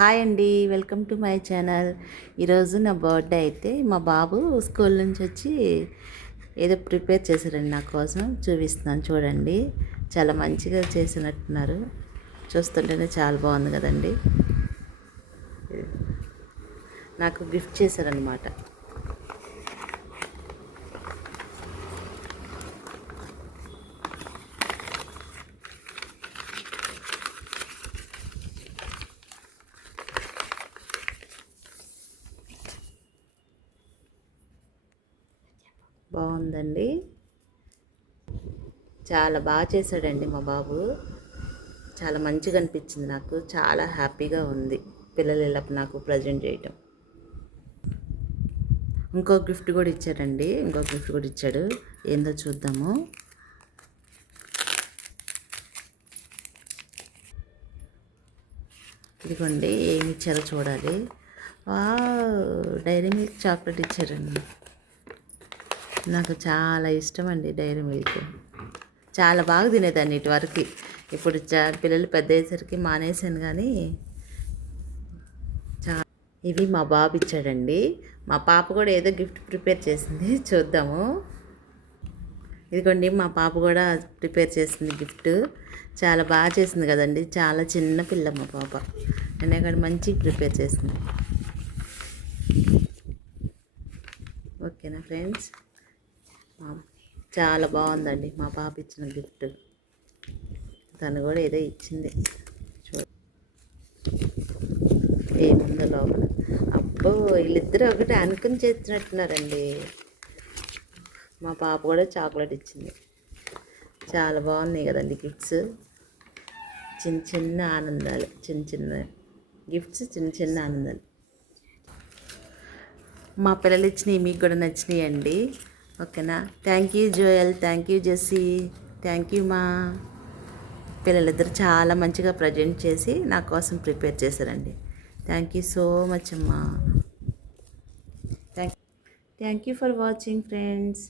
Hi అండి welcome to my channel. ఈరోజు నా బర్త్డే అయితే మా బాబు స్కూల్ నుంచి వచ్చి ఏదో ప్రిపేర్ చేశారండి నా కోసం. చూపిస్తున్నాను చూడండి. చాలా మంచిగా చేసినట్టున్నారు. చూస్తుంటేనే చాలా బాగుంది కదండి. నాకు గిఫ్ట్ చేశారనమాట బాగుందండి. చాలా బాగా చేశాడండి మా బాబు. చాలా మంచిగా అనిపించింది నాకు. చాలా హ్యాపీగా ఉంది పిల్లలు వెళ్ళప్పుడు నాకు ప్రజెంట్ చేయటం. ఇంకో గిఫ్ట్ కూడా ఇచ్చాడండి. ఇంకో గిఫ్ట్ కూడా ఇచ్చాడు. ఏందో చూద్దాము. ఇదిగోండి ఏమి ఇచ్చారో చూడాలి. డైరీ మిల్క్ చాక్లెట్ ఇచ్చారండి. నాకు చాలా ఇష్టం అండి డైరీ మిల్క్. చాలా బాగా తినేదాన్ని ఇటువరకు ఇప్పుడు చా పిల్లలు పెద్ద అయ్యేసరికి మానేశాను కానీ చా ఇవి మా బాబు ఇచ్చాడండి. మా పాప కూడా ఏదో గిఫ్ట్ ప్రిపేర్ చేసింది. చూద్దాము. ఇదిగోండి మా పాప కూడా ప్రిపేర్ చేసింది గిఫ్ట్. చాలా బాగా చేసింది కదండి. చాలా చిన్న పిల్ల మా పాప. నేను కానీ మంచి ప్రిపేర్ చేసింది. ఓకేనా ఫ్రెండ్స్? చాలా బాగుందండి మా పాప ఇచ్చిన గిఫ్ట్. తను కూడా ఏదో ఇచ్చింది. చూ ఏముందో లోపల. అబ్బో వీళ్ళిద్దరూ ఒకటి అనుకుని చేస్తున్నట్టున్నారండి. మా పాప కూడా చాక్లెట్ ఇచ్చింది. చాలా బాగున్నాయి కదండి గిఫ్ట్స్. చిన్న చిన్న ఆనందాలు చిన్న చిన్న గిఫ్ట్స్ చిన్న చిన్న ఆనందాలు. మా పిల్లలు ఇచ్చినవి మీకు కూడా నచ్చినాయి అండి. ఓకేనా? Thank you Joel thank you Jessie thank you మా పిల్లలిద్దరు చాలా మంచిగా ప్రజెంట్ చేసి నా కోసం ప్రిపేర్ చేశారండి. థ్యాంక్ యూ సో మచ్ అమ్మా. Thank thank you for watching friends